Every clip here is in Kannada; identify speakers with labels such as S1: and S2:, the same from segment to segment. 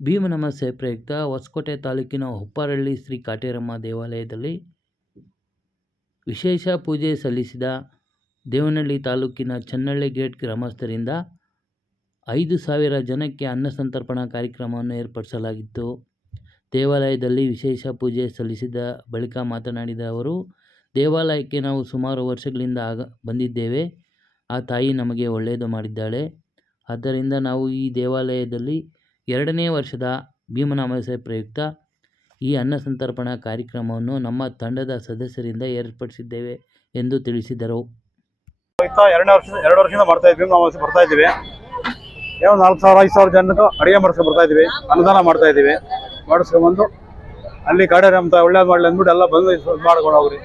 S1: ಭೀಮನಮಸ್ಸೆ ಪ್ರಯುಕ್ತ ಹೊಸಕೋಟೆ ತಾಲೂಕಿನ ಹುಪ್ಪಾರಳ್ಳಿ ಶ್ರೀ ಕಾಟೇರಮ್ಮ ದೇವಾಲಯದಲ್ಲಿ ವಿಶೇಷ ಪೂಜೆ ಸಲ್ಲಿಸಿದ ದೇವನಹಳ್ಳಿ ತಾಲೂಕಿನ ಚನ್ನಳ್ಳಿ ಗೇಟ್ ಗ್ರಾಮಸ್ಥರಿಂದ ಐದು ಸಾವಿರ ಜನಕ್ಕೆ ಅನ್ನ ಸಂತರ್ಪಣಾ ಕಾರ್ಯಕ್ರಮವನ್ನು ಏರ್ಪಡಿಸಲಾಗಿತ್ತು. ದೇವಾಲಯದಲ್ಲಿ ವಿಶೇಷ ಪೂಜೆ ಸಲ್ಲಿಸಿದ ಬಳಿಕ ಮಾತನಾಡಿದ ಅವರು, ದೇವಾಲಯಕ್ಕೆ ನಾವು ಸುಮಾರು ವರ್ಷಗಳಿಂದ ಆಗ ಬಂದಿದ್ದೇವೆ. ಆ ತಾಯಿ ನಮಗೆ ಒಳ್ಳೆಯದು ಮಾಡಿದ್ದಾಳೆ. ಆದ್ದರಿಂದ ನಾವು ಈ ದೇವಾಲಯದಲ್ಲಿ ಎರಡನೇ ವರ್ಷದ ಭೀಮನ ಅಮಾವಾಸ್ಯೆ ಪ್ರಯುಕ್ತ ಈ ಅನ್ನ ಸಂತರ್ಪಣಾ ಕಾರ್ಯಕ್ರಮವನ್ನು ನಮ್ಮ ತಂಡದ ಸದಸ್ಯರಿಂದ ಏರ್ಪಡಿಸಿದ್ದೇವೆ ಎಂದು ತಿಳಿಸಿದರು.
S2: ಎರಡನೇ ವರ್ಷ ಎರಡು ವರ್ಷದಿಂದ ಮಾಡ್ತಾ ಇದ್ವಿ ನಾವು ಬರ್ತಾ ಇದ್ದೀವಿ. ಏನೋ ನಾಲ್ಕು ಸಾವಿರ, ಐದು ಸಾವಿರ ಜನಕ್ಕೆ ಅಡುಗೆ ಮಾಡಿಸ್ಕೊಂಡು ಬರ್ತಾ ಇದ್ದೀವಿ, ಅನುದಾನ ಮಾಡ್ತಾ ಇದ್ದೀವಿ. ಮಾಡಿಸ್ಕೊಂಡ್ಬಂದು ಅಲ್ಲಿ ಕಡೆ ನಮ್ಮ ಒಳ್ಳೇದು ಮಾಡಲಿ ಅಂದ್ಬಿಟ್ಟು ಎಲ್ಲ ಬಂದು ಮಾಡ್ಕೊಂಡು ಹೋಗ್ರಿ.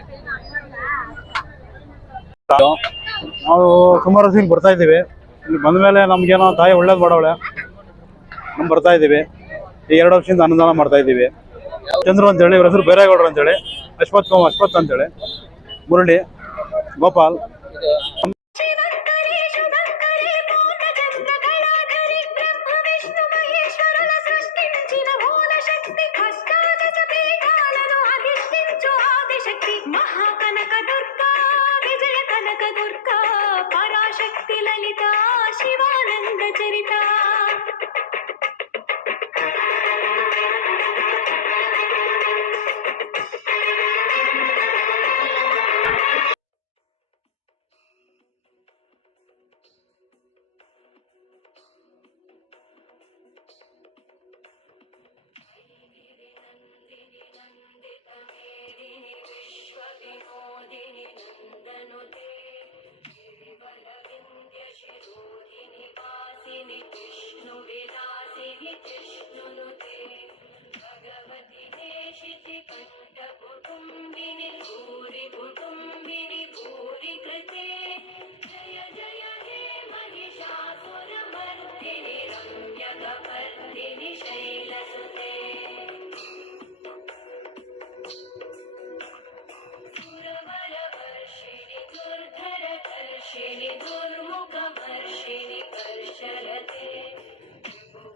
S2: ನಾವು ಸುಮಾರು ಬರ್ತಾ ಇದ್ದೀವಿ. ಇಲ್ಲಿ ಬಂದ ಮೇಲೆ ನಮ್ಗೇನೋ ತಾಯಿ ಒಳ್ಳೇದು ಮಾಡವಳೆ. ನಮ್ಮ ಬರ್ತಾ ಇದ್ದೀವಿ. ಈ ಎರಡು ವರ್ಷದಿಂದ ಅನುದಾನ ಮಾಡ್ತಾ ಇದ್ದೀವಿ. ಚಂದ್ರು ಅಂತೇಳಿ, ಇವ್ರ ಹೆಸರು ಬೈರೇಗೌಡರು ಅಂತೇಳಿ ಅಶ್ವತ್ ಕುಮಾರ್ ಅಶ್ವತ್ ಅಂತೇಳಿ, ಮುರಳಿ, ಗೋಪಾಲ್.
S3: ಮಹಾ ಕನಕ ದುರ್ಗಾ, ವಿಜಯ ಕನಕ ದುರ್ಗಾ, ಪರಾಶಕ್ತಿ ಲಲಿತಾ. ुटुम्बिनि धूरि कुटुम्बिनि पूरिकृते जय जय ते मनिषा सुरभर्दि शैलसते। पुरबरवर्षिणि दुर्धर कर्षिणि कर्षरते।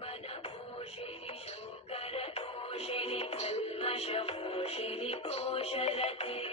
S3: बलकोषिणि शङ्करतोषिणि कल्मष कुशिलिपोषरथे